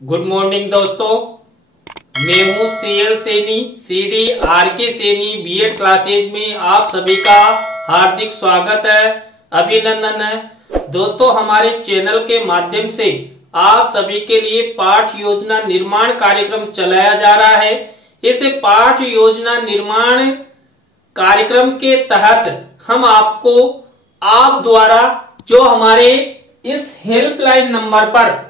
Good morning दोस्तों, मैं हूँ CL Saini, CD RK Saini BEd classes में आप सभी का हार्दिक स्वागत है, अभिनंदन है। दोस्तों, हमारे चैनल के माध्यम से आप सभी के लिए पाठ योजना निर्माण कार्यक्रम चलाया जा रहा है। इस पाठ योजना निर्माण कार्यक्रम के तहत हम आपको आप द्वारा जो हमारे इस हेल्पलाइन नंबर पर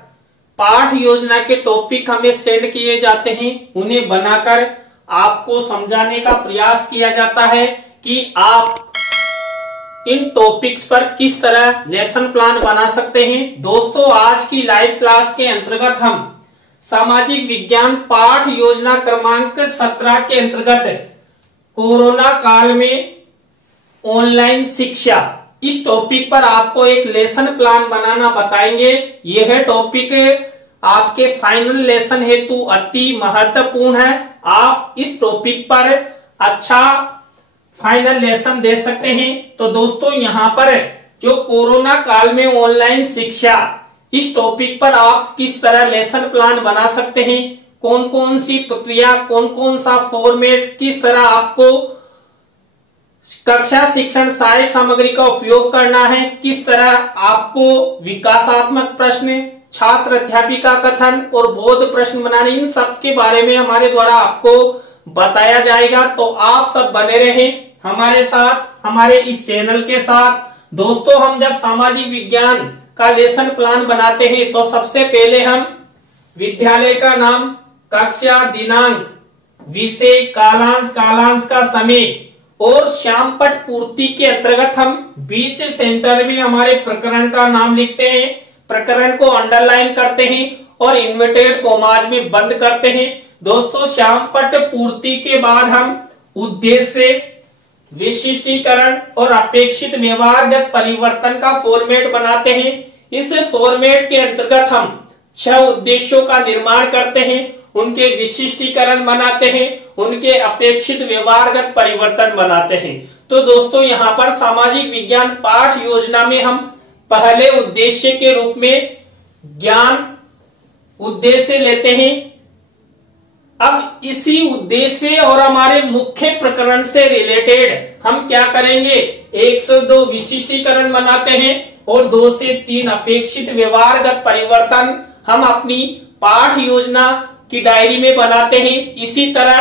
पाठ योजना के टॉपिक हमें सेंड किए जाते हैं, उन्हें बनाकर आपको समझाने का प्रयास किया जाता है कि आप इन टॉपिक्स पर किस तरह लेसन प्लान बना सकते हैं। दोस्तों, आज की लाइव क्लास के अंतर्गत हम सामाजिक विज्ञान पाठ योजना क्रमांक 17 के अंतर्गत कोरोना काल में ऑनलाइन शिक्षा, इस टॉपिक पर आपको एक लेसन प्लान बनाना बताएंगे। यह टॉपिक आपके फाइनल लेसन हेतु अति महत्वपूर्ण है। आप इस टॉपिक पर अच्छा फाइनल लेसन दे सकते हैं। तो दोस्तों, यहाँ पर जो कोरोना काल में ऑनलाइन शिक्षा, इस टॉपिक पर आप किस तरह लेसन प्लान बना सकते हैं, कौन कौन सी प्रक्रिया, कौन कौन सा फॉर्मेट, किस तरह आपको कक्षा शिक्षण सहायक सामग्री का उपयोग करना है, किस तरह आपको विकासात्मक प्रश्न, छात्र अध्यापिका कथन और बोध प्रश्न बनाने, इन सब के बारे में हमारे द्वारा आपको बताया जाएगा। तो आप सब बने रहें हमारे साथ, हमारे इस चैनल के साथ। दोस्तों, हम जब सामाजिक विज्ञान का लेसन प्लान बनाते हैं तो सबसे पहले हम विद्यालय का नाम, कक्षा, दिनांक, विषय, कालांश, कालांश का समय और श्यामपट पूर्ति के अंतर्गत हम बीच सेंटर में हमारे प्रकरण का नाम लिखते हैं, प्रकरण को अंडरलाइन करते हैं और इन्वर्टेड कॉमाज में बंद करते हैं। दोस्तों, श्यामपट पूर्ति के बाद हम उद्देश्य, विशिष्टीकरण और अपेक्षित व्यवहारगत परिवर्तन का फॉर्मेट बनाते हैं। इस फॉर्मेट के अंतर्गत हम 6 उद्देश्यों का निर्माण करते हैं, उनके विशिष्टीकरण बनाते हैं, उनके अपेक्षित व्यवहारगत परिवर्तन बनाते हैं। तो दोस्तों, यहाँ पर सामाजिक विज्ञान पाठ योजना में हम पहले उद्देश्य के रूप में ज्ञान उद्देश्य लेते हैं। अब इसी उद्देश्य और हमारे मुख्य प्रकरण से रिलेटेड हम क्या करेंगे, 1 से 2 विशिष्टीकरण बनाते हैं और 2 से 3 अपेक्षित व्यवहारगत परिवर्तन हम अपनी पाठ योजना की डायरी में बनाते हैं। इसी तरह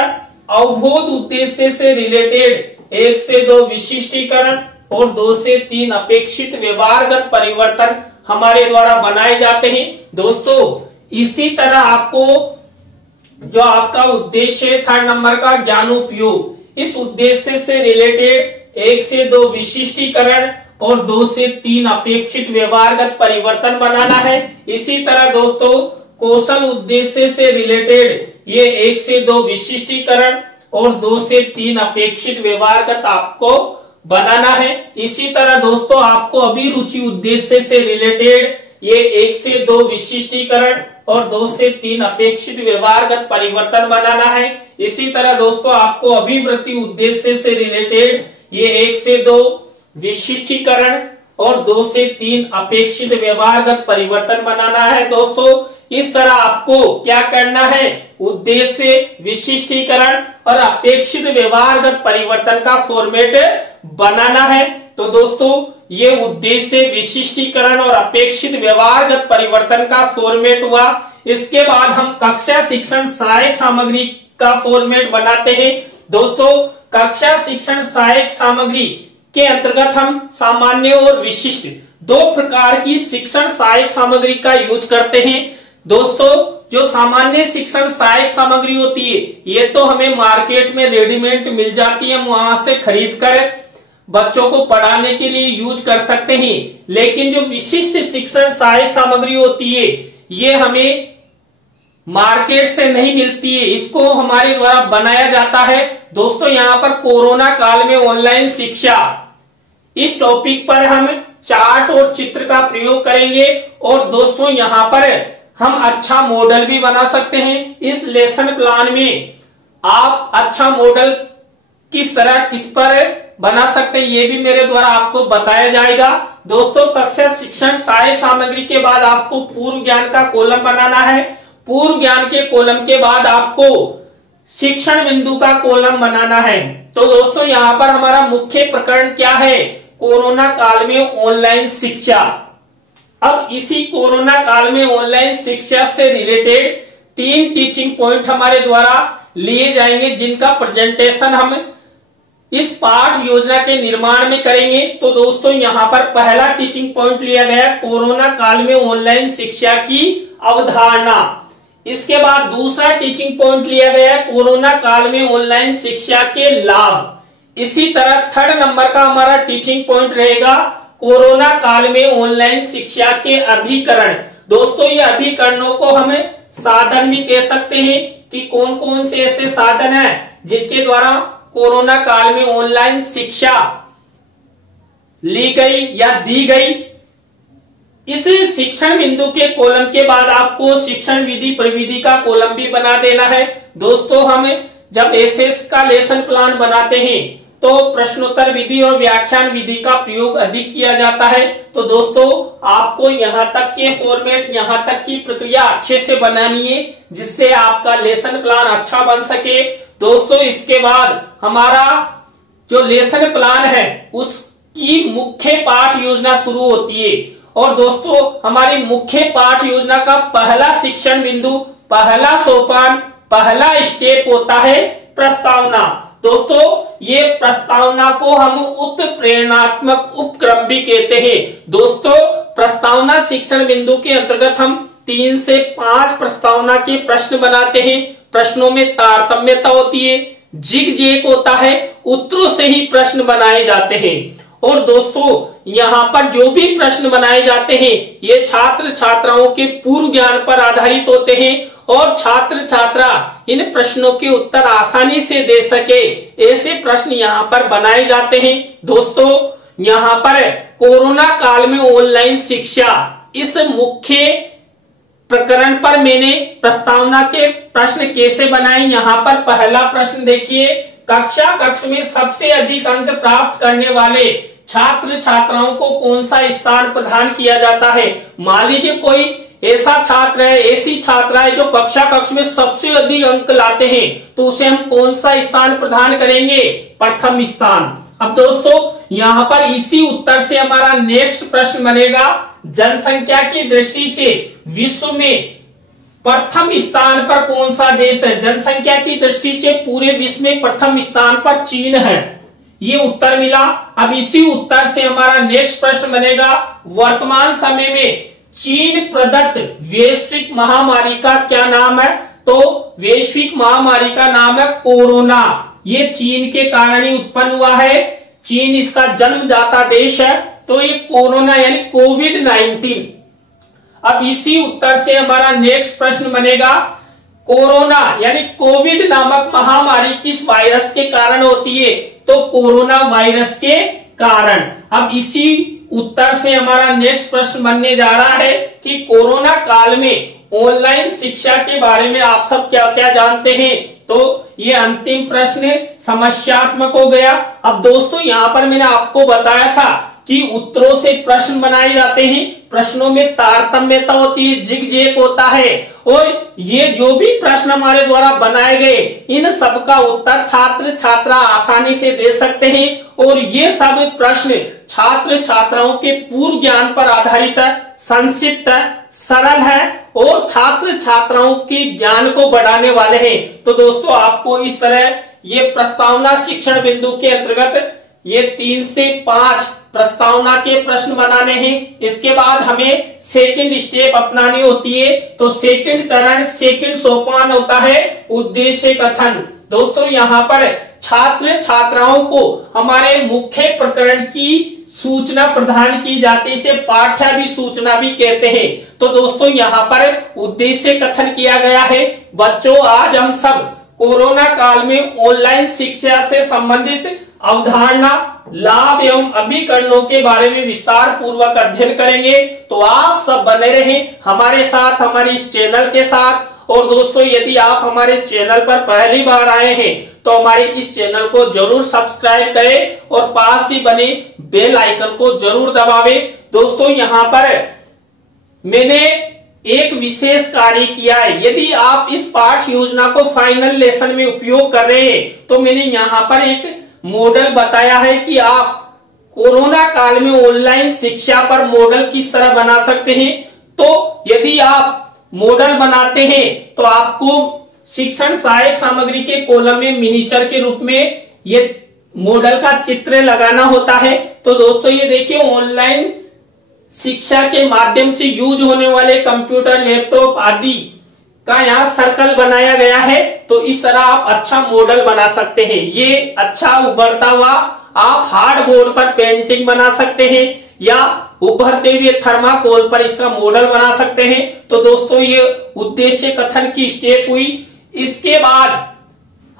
अवबोध उद्देश्य से रिलेटेड 1 से 2 विशिष्टीकरण और 2 से 3 अपेक्षित व्यवहारगत परिवर्तन हमारे द्वारा बनाए जाते हैं। दोस्तों, इसी तरह आपको जो आपका उद्देश्य 3rd नंबर का ज्ञानोपयोग, इस उद्देश्य से रिलेटेड 1 से 2 विशिष्टीकरण और 2 से 3 अपेक्षित व्यवहारगत परिवर्तन बनाना है। इसी तरह दोस्तों, कौशल उद्देश्य से रिलेटेड ये 1 से 2 विशिष्टीकरण और 2 से 3 अपेक्षित व्यवहारगत आपको बनाना है। इसी तरह दोस्तों, आपको अभिरुचि उद्देश्य से रिलेटेड ये 1 से 2 विशिष्टीकरण और 2 से 3 अपेक्षित व्यवहारगत परिवर्तन बनाना है। इसी तरह दोस्तों, आपको अभिवृत्ति उद्देश्य से रिलेटेड ये 1 से 2 विशिष्टीकरण और 2 से 3 अपेक्षित व्यवहारगत परिवर्तन बनाना है। दोस्तों, इस तरह आपको क्या करना है, उद्देश्य, विशिष्टीकरण और अपेक्षित व्यवहारगत परिवर्तन का फॉर्मेट बनाना है। तो दोस्तों, ये उद्देश्य, विशिष्टीकरण और अपेक्षित व्यवहारगत परिवर्तन का फॉर्मेट हुआ। इसके बाद हम कक्षा शिक्षण सहायक सामग्री का फॉर्मेट बनाते हैं। दोस्तों, कक्षा शिक्षण सहायक सामग्री के अंतर्गत हम सामान्य और विशिष्ट 2 प्रकार की शिक्षण सहायक सामग्री का यूज करते हैं। दोस्तों, जो सामान्य शिक्षण सहायक सामग्री होती है, ये तो हमें मार्केट में रेडीमेड मिल जाती है, हम वहां से खरीद कर बच्चों को पढ़ाने के लिए यूज कर सकते हैं। लेकिन जो विशिष्ट शिक्षण सहायक सामग्री होती है, ये हमें मार्केट से नहीं मिलती है, इसको हमारे द्वारा बनाया जाता है। दोस्तों, यहाँ पर कोरोना काल में ऑनलाइन शिक्षा, इस टॉपिक पर हम चार्ट और चित्र का प्रयोग करेंगे और दोस्तों, यहाँ पर हम अच्छा मॉडल भी बना सकते हैं। इस लेसन प्लान में आप अच्छा मॉडल किस तरह, किस पर बना सकते हैं, ये भी मेरे द्वारा आपको बताया जाएगा। दोस्तों, कक्षा शिक्षण सहायक सामग्री के बाद आपको पूर्व ज्ञान का कॉलम बनाना है पूर्व ज्ञान के कॉलम के बाद आपको शिक्षण बिंदु का कॉलम बनाना है। तो दोस्तों यहाँ पर हमारा मुख्य प्रकरण क्या है? कोरोना काल में ऑनलाइन शिक्षा। अब इसी कोरोना काल में ऑनलाइन शिक्षा से रिलेटेड 3 टीचिंग पॉइंट हमारे द्वारा लिए जाएंगे, जिनका प्रेजेंटेशन हम इस पाठ योजना के निर्माण में करेंगे। तो दोस्तों यहाँ पर पहला टीचिंग पॉइंट लिया गया कोरोना काल में ऑनलाइन शिक्षा की अवधारणा। इसके बाद दूसरा टीचिंग पॉइंट लिया गया कोरोना काल में ऑनलाइन शिक्षा के लाभ। इसी तरह थर्ड नंबर का हमारा टीचिंग पॉइंट रहेगा कोरोना काल में ऑनलाइन शिक्षा के अभिकरण। दोस्तों ये अभिकरणों को हम साधन भी कह सकते हैं कि कौन कौन से ऐसे साधन हैं जिनके द्वारा कोरोना काल में ऑनलाइन शिक्षा ली गई या दी गई। इस शिक्षण बिंदु के कॉलम के बाद आपको शिक्षण विधि प्रविधि का कॉलम भी बना देना है। दोस्तों हम जब एसएस का लेसन प्लान बनाते हैं तो प्रश्नोत्तर विधि और व्याख्यान विधि का प्रयोग अधिक किया जाता है। तो दोस्तों आपको यहाँ तक के फॉर्मेट, यहाँ तक की प्रक्रिया अच्छे से बनानी है जिससे आपका लेसन प्लान अच्छा बन सके। दोस्तों इसके बाद हमारा जो लेसन प्लान है उसकी मुख्य पाठ योजना शुरू होती है। और दोस्तों हमारी मुख्य पाठ योजना का पहला शिक्षण बिंदु, पहला सोपान, पहला स्टेप होता है प्रस्तावना। दोस्तों ये प्रस्तावना को हम उत्प्रेरणात्मक उपक्रम भी कहते हैं। दोस्तों प्रस्तावना शिक्षण बिंदु के अंतर्गत हम 3 से 5 प्रस्तावना के प्रश्न बनाते हैं। प्रश्नों में तारतम्यता होती है, जिग जैग होता है, उत्तरों से ही प्रश्न बनाए जाते हैं। और दोस्तों यहाँ पर जो भी प्रश्न बनाए जाते हैं ये छात्र छात्राओं के पूर्व ज्ञान पर आधारित होते हैं और छात्र छात्रा इन प्रश्नों के उत्तर आसानी से दे सके, ऐसे प्रश्न यहाँ पर बनाए जाते हैं। दोस्तों यहाँ पर कोरोना काल में ऑनलाइन शिक्षा इस मुख्य प्रकरण पर मैंने प्रस्तावना के प्रश्न कैसे बनाए। यहाँ पर पहला प्रश्न देखिए, कक्ष में सबसे अधिक अंक प्राप्त करने वाले छात्र छात्राओं को कौन सा स्थान प्रदान किया जाता है। मान लीजिए कोई ऐसा छात्र है, ऐसी छात्रा है जो कक्ष में सबसे अधिक अंक लाते हैं, तो उसे हम कौन सा स्थान प्रदान करेंगे? प्रथम स्थान। अब दोस्तों यहाँ पर इसी उत्तर से हमारा नेक्स्ट प्रश्न बनेगा, जनसंख्या की दृष्टि से विश्व में प्रथम स्थान पर कौन सा देश है? जनसंख्या की दृष्टि से पूरे विश्व में प्रथम स्थान पर चीन है, ये उत्तर मिला। अब इसी उत्तर से हमारा नेक्स्ट प्रश्न बनेगा, वर्तमान समय में चीन प्रदत्त वैश्विक महामारी का क्या नाम है? तो वैश्विक महामारी का नाम है कोरोना। ये चीन के कारण ही उत्पन्न हुआ है, चीन इसका जन्मदाता देश है। तो ये कोरोना यानी कोविड-19। अब इसी उत्तर से हमारा नेक्स्ट प्रश्न बनेगा, कोरोना यानी कोविड नामक महामारी किस वायरस के कारण होती है? तो कोरोना वायरस के कारण। अब इसी उत्तर से हमारा नेक्स्ट प्रश्न बनने जा रहा है कि कोरोना काल में ऑनलाइन शिक्षा के बारे में आप सब क्या क्या जानते हैं। तो ये अंतिम प्रश्न समस्यात्मक हो गया। अब दोस्तों यहाँ पर मैंने आपको बताया था कि उत्तरों से प्रश्न बनाए जाते हैं, प्रश्नों में तारतम्यता होती है, जिग जैग होता है, और ये जो भी प्रश्न हमारे द्वारा बनाए गए इन सब का उत्तर छात्र छात्रा आसानी से दे सकते हैं। और ये सब प्रश्न छात्र छात्राओं के पूर्व ज्ञान पर आधारित है, संक्षिप्त है, सरल है और छात्र छात्राओं के ज्ञान को बढ़ाने वाले हैं। तो दोस्तों आपको इस तरह ये प्रस्तावना शिक्षण बिंदु के अंतर्गत ये 3 से 5 प्रस्तावना के प्रश्न बनाने हैं। इसके बाद हमें सेकंड स्टेप अपनानी होती है। तो सेकंड चरण, सेकंड सोपान होता है उद्देश्य कथन। दोस्तों यहाँ पर छात्र छात्राओं को हमारे मुख्य प्रकरण की सूचना प्रदान की जाती है, इसे पाठ्याभिसूचना भी कहते हैं। तो दोस्तों यहाँ पर उद्देश्य कथन किया गया है। बच्चों आज हम सब कोरोना काल में ऑनलाइन शिक्षा से संबंधित अवधारणा, लाभ एवं अभिकरणों के बारे में विस्तार पूर्वक अध्ययन करेंगे। तो आप सब बने रहें हमारे साथ, हमारे इस चैनल के साथ। और दोस्तों यदि आप हमारे चैनल पर पहली बार आए हैं तो हमारे इस चैनल को जरूर सब्सक्राइब करें और पास ही बने बेल आइकन को जरूर दबावें। दोस्तों यहाँ पर मैंने एक विशेष कार्य किया है। यदि आप इस पाठ योजना को फाइनल लेसन में उपयोग कर रहे हैं तो मैंने यहाँ पर एक मॉडल बताया है कि आप कोरोना काल में ऑनलाइन शिक्षा पर मॉडल किस तरह बना सकते हैं। तो यदि आप मॉडल बनाते हैं तो आपको शिक्षण सहायक सामग्री के कॉलम में मिनीचर के रूप में ये मॉडल का चित्र लगाना होता है। तो दोस्तों ये देखिए, ऑनलाइन शिक्षा के माध्यम से यूज होने वाले कंप्यूटर, लैपटॉप आदि का यहाँ सर्कल बनाया गया है। तो इस तरह आप अच्छा मॉडल बना सकते हैं। ये अच्छा उभरता हुआ आप हार्ड बोर्ड पर पेंटिंग बना सकते हैं या उभरते हुए थर्माकोल पर इसका मॉडल बना सकते हैं। तो दोस्तों ये उद्देश्य कथन की स्टेप हुई। इसके बाद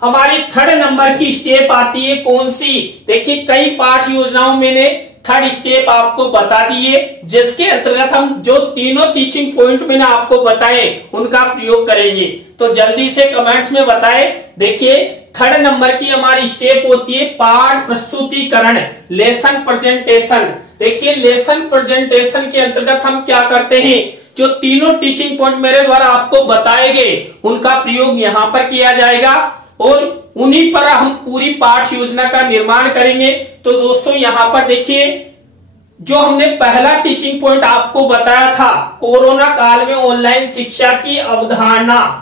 हमारी 3rd नंबर की स्टेप आती है कौन सी? देखिए, कई पाठ योजनाओं में मैंने 3rd स्टेप आपको बता दिए, जिसके अंतर्गत हम जो तीनों टीचिंग पॉइंट मैंने आपको बताए उनका प्रयोग करेंगे। तो जल्दी से कमेंट्स में बताएं। देखिए, 3rd नंबर की हमारी स्टेप होती है पाठ प्रस्तुतिकरण, लेसन प्रेजेंटेशन। देखिए, लेसन प्रेजेंटेशन के अंतर्गत हम क्या करते हैं, जो तीनों टीचिंग पॉइंट मेरे द्वारा आपको बताए गए उनका प्रयोग यहाँ पर किया जाएगा और उन्हीं पर हम पूरी पाठ योजना का निर्माण करेंगे। तो दोस्तों यहाँ पर देखिए, जो हमने पहला टीचिंग पॉइंट आपको बताया था, कोरोना काल में ऑनलाइन शिक्षा की अवधारणा,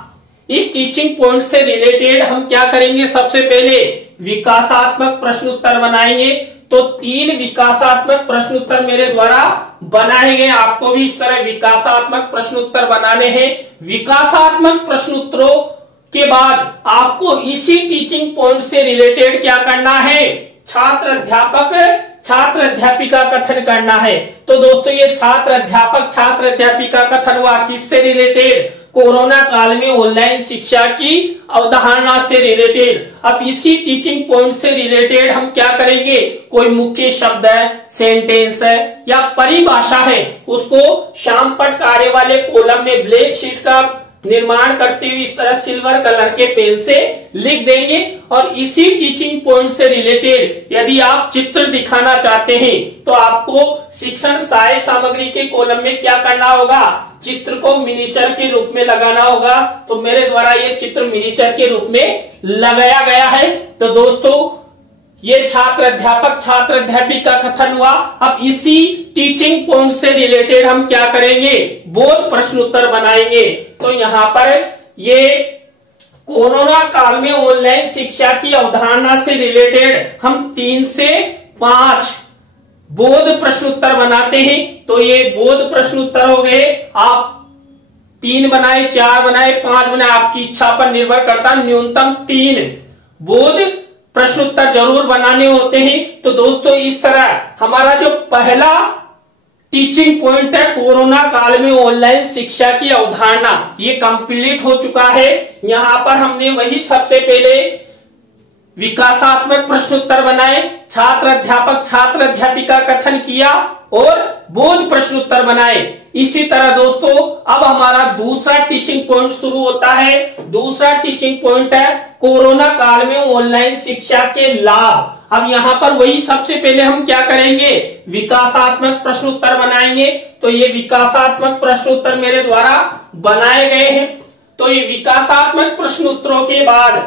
इस टीचिंग पॉइंट से रिलेटेड हम क्या करेंगे, सबसे पहले विकासात्मक प्रश्न उत्तर बनाएंगे। तो 3 विकासात्मक प्रश्न उत्तर मेरे द्वारा बनाए गए, आपको भी इस तरह विकासात्मक प्रश्न उत्तर बनाने हैं। विकासात्मक प्रश्न उत्तरों के बाद आपको इसी टीचिंग पॉइंट से रिलेटेड क्या करना है, छात्र अध्यापक छात्र अध्यापिका कथन करना है। तो दोस्तों ये छात्र अध्यापक छात्र अध्यापिका कथन हुआ किससे रिलेटेड, कोरोना काल में ऑनलाइन शिक्षा की अवधारणा से रिलेटेड। अब इसी टीचिंग पॉइंट से रिलेटेड हम क्या करेंगे, कोई मुख्य शब्द है, सेंटेंस है या परिभाषा है, उसको श्यामपट्ट कार्य वाले कॉलम में ब्लैक शीट का निर्माण करते हुए इस तरह सिल्वर कलर के पेन से लिख देंगे। और इसी टीचिंग पॉइंट से रिलेटेड यदि आप चित्र दिखाना चाहते हैं तो आपको शिक्षण सहायक सामग्री के कॉलम में क्या करना होगा, चित्र को मिनीचर के रूप में लगाना होगा। तो मेरे द्वारा ये चित्र मिनीचर के रूप में लगाया गया है। तो दोस्तों ये छात्र अध्यापक छात्र अध्यापिका कथन हुआ। अब इसी टीचिंग पॉइंट से रिलेटेड हम क्या करेंगे, बोध प्रश्न उत्तर बनाएंगे। तो यहाँ पर ये कोरोना काल में ऑनलाइन शिक्षा की अवधारणा से रिलेटेड हम 3 से 5 बोध प्रश्न उत्तर बनाते हैं। तो ये बोध प्रश्न उत्तर हो गए। आप 3 बनाए, 4 बनाए, 5 बनाए, आपकी इच्छा पर निर्भर करता, न्यूनतम 3 बोध प्रश्न उत्तर जरूर बनाने होते हैं। तो दोस्तों इस तरह हमारा जो पहला टीचिंग पॉइंट है, कोरोना काल में ऑनलाइन शिक्षा की अवधारणा, ये कंप्लीट हो चुका है। यहाँ पर हमने वही सबसे पहले विकासात्मक प्रश्न उत्तर बनाए, छात्र अध्यापक छात्र अध्यापिका कथन किया और बोध प्रश्न उत्तर बनाए। इसी तरह दोस्तों अब हमारा दूसरा टीचिंग पॉइंट शुरू होता है। दूसरा टीचिंग पॉइंट है कोरोना काल में ऑनलाइन शिक्षा के लाभ। अब यहाँ पर वही सबसे पहले हम क्या करेंगे, विकासात्मक प्रश्न उत्तर बनाएंगे। तो ये विकासात्मक प्रश्न उत्तर मेरे द्वारा बनाए गए हैं। तो ये विकासात्मक प्रश्न उत्तरों के बाद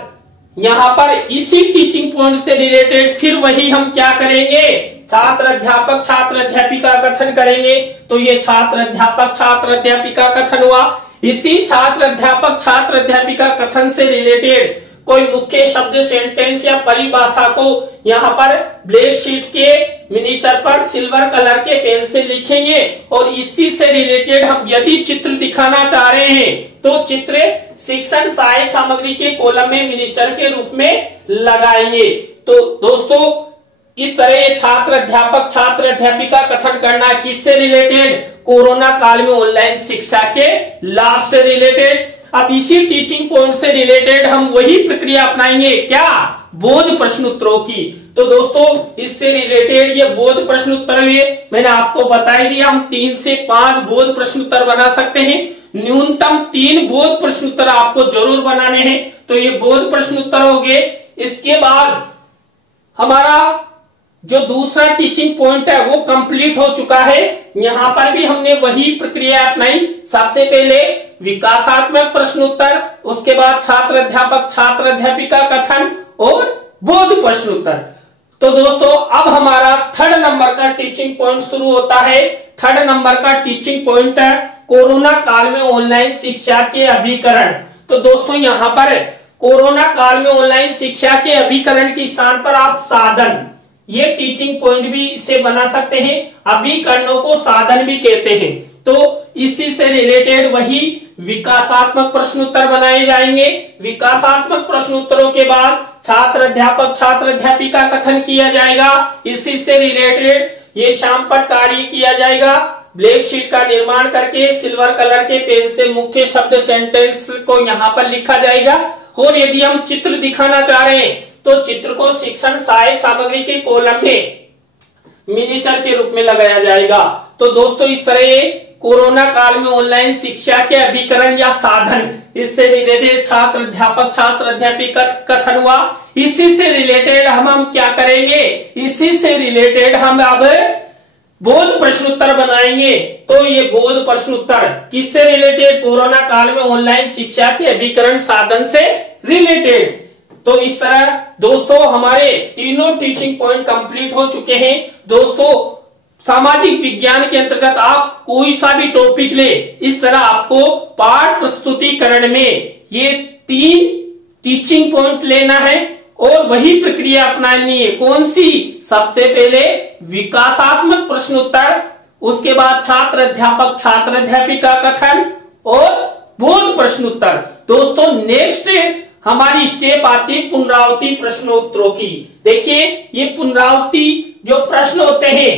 यहाँ पर इसी टीचिंग पॉइंट से रिलेटेड फिर वही हम क्या करेंगे, छात्र अध्यापक छात्र अध्यापिका कथन करेंगे। तो ये छात्र अध्यापक छात्र अध्यापिका कथन हुआ। इसी छात्र अध्यापक छात्र अध्यापिका कथन से रिलेटेड कोई मुख्य शब्द, सेंटेंस या परिभाषा को यहाँ पर ब्लैक शीट के मिनीचर पर सिल्वर कलर के पेन से लिखेंगे और इसी से रिलेटेड हम यदि चित्र दिखाना चाह रहे हैं तो चित्र शिक्षण सहायक सामग्री के कॉलम में मिनीचर के रूप में लगाएंगे। तो दोस्तों इस तरह ये छात्र अध्यापिका कथन करना किससे रिलेटेड, कोरोना काल में ऑनलाइन शिक्षा के लाभ से रिलेटेड। अब इसी टीचिंग पॉइंट से रिलेटेड हम वही प्रक्रिया अपनाएंगे, क्या, बोध प्रश्न उत्तरों की। तो दोस्तों इससे रिलेटेड ये बोध प्रश्न उत्तर हुए, मैंने आपको बता दिया हम 3 से 5 बोध प्रश्न उत्तर बना सकते हैं। न्यूनतम 3 बोध प्रश्न उत्तर आपको जरूर बनाने हैं। तो ये बोध प्रश्न उत्तर हो गए। इसके बाद हमारा जो दूसरा टीचिंग पॉइंट है वो कंप्लीट हो चुका है। यहाँ पर भी हमने वही प्रक्रिया अपनाई। सबसे पहले विकासात्मक प्रश्नोत्तर, उसके बाद छात्र अध्यापक छात्र अध्यापिका कथन और बोध प्रश्नोत्तर। तो दोस्तों अब हमारा 3rd नंबर का टीचिंग पॉइंट शुरू होता है। 3rd नंबर का टीचिंग पॉइंट है कोरोना काल में ऑनलाइन शिक्षा के अभिकरण। तो दोस्तों यहाँ पर कोरोना काल में ऑनलाइन शिक्षा के अभिकरण के स्थान पर आप साधन, ये टीचिंग पॉइंट भी इसे बना सकते हैं। अभिकरणों को साधन भी कहते हैं। तो इसी से रिलेटेड वही विकासात्मक प्रश्नोत्तर बनाए जाएंगे। विकासात्मक प्रश्नोत्तरों के बाद छात्र अध्यापक छात्र अध्यापिका कथन किया जाएगा। इसी से रिलेटेड ये शाम पर कार्य किया जाएगा। ब्लैक शीट का निर्माण करके सिल्वर कलर के पेन से मुख्य शब्द सेंटेंस को यहाँ पर लिखा जाएगा। और यदि हम चित्र दिखाना चाह रहे हैं तो चित्र को शिक्षण सहायक सामग्री के कॉलम में मिनीचर के रूप में लगाया जाएगा। तो दोस्तों इस तरह कोरोना काल में ऑनलाइन शिक्षा के अभिकरण या साधन, इससे रिलेटेड छात्र अध्यापिका कथन हुआ। इसी से रिलेटेड हम क्या करेंगे, इसी से रिलेटेड हम अब बोध प्रश्नोत्तर बनाएंगे। तो ये बोध प्रश्नोत्तर किससे रिलेटेड, कोरोना काल में ऑनलाइन शिक्षा के अभिकरण साधन से रिलेटेड। तो इस तरह दोस्तों हमारे तीनों टीचिंग पॉइंट कंप्लीट हो चुके हैं। दोस्तों सामाजिक विज्ञान के अंतर्गत आप कोई सा भी टॉपिक ले, इस तरह आपको पाठ प्रस्तुतिकरण में ये 3 टीचिंग पॉइंट लेना है और वही प्रक्रिया अपनानी है। कौन सी, सबसे पहले विकासात्मक प्रश्नोत्तर, उसके बाद छात्र अध्यापिका कथन और बोध प्रश्नोत्तर। दोस्तों नेक्स्ट हमारी स्टेप आती है पुनरावृत्ति प्रश्नोत्तरों की। देखिए ये पुनरावृत्ति जो प्रश्न होते हैं,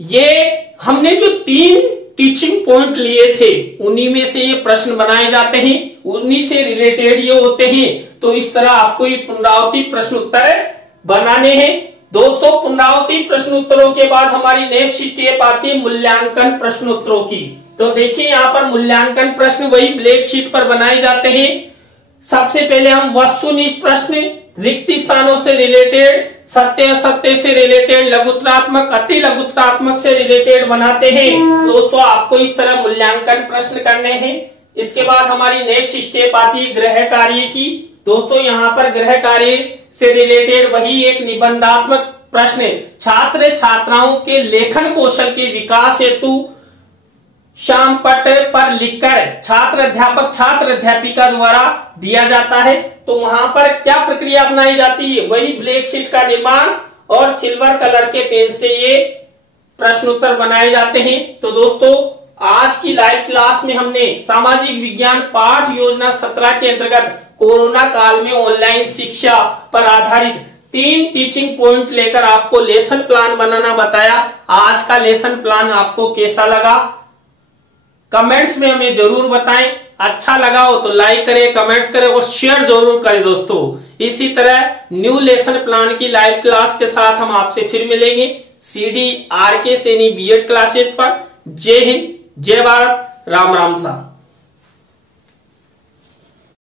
ये हमने जो 3 टीचिंग पॉइंट लिए थे उन्हीं में से ये प्रश्न बनाए जाते हैं, उन्हीं से रिलेटेड ये होते हैं। तो इस तरह आपको ये पुनरावृत्ति प्रश्नोत्तर बनाने हैं। दोस्तों पुनरावृत्ति प्रश्नोत्तरों के बाद हमारी नेक्स्ट स्टेप आती है मूल्यांकन प्रश्नोत्तरों की। तो देखिए यहाँ पर मूल्यांकन प्रश्न वही ब्लैक शीट पर बनाए जाते हैं। सबसे पहले हम वस्तुनिष्ठ प्रश्न, रिक्त स्थानों से रिलेटेड, सत्य असत्य से रिलेटेड, लघुत्रात्मक अति लघुत्रात्मक से रिलेटेड बनाते हैं। दोस्तों आपको इस तरह मूल्यांकन प्रश्न करने हैं। इसके बाद हमारी नेक्स्ट स्टेप आती है गृह कार्य की। दोस्तों यहाँ पर गृह कार्य से रिलेटेड वही एक निबंधात्मक प्रश्न, छात्र छात्राओं के लेखन कौशल के विकास हेतु श्याम पट पर लिखकर छात्र अध्यापिका द्वारा दिया जाता है। तो वहां पर क्या प्रक्रिया अपनाई जाती है, वही ब्लैक शीट का निर्माण और सिल्वर कलर के पेन से ये प्रश्नोत्तर बनाए जाते हैं। तो दोस्तों आज की लाइव क्लास में हमने सामाजिक विज्ञान पाठ योजना 17 के अंतर्गत कोरोना काल में ऑनलाइन शिक्षा पर आधारित 3 टीचिंग पॉइंट लेकर आपको लेसन प्लान बनाना बताया। आज का लेसन प्लान आपको कैसा लगा कमेंट्स में हमें जरूर बताएं। अच्छा लगा हो तो लाइक करें, कमेंट्स करें और शेयर जरूर करें। दोस्तों इसी तरह न्यू लेसन प्लान की लाइव क्लास के साथ हम आपसे फिर मिलेंगे CD RK Saini B.Ed classes पर। जय हिंद, जय भारत, राम राम सा।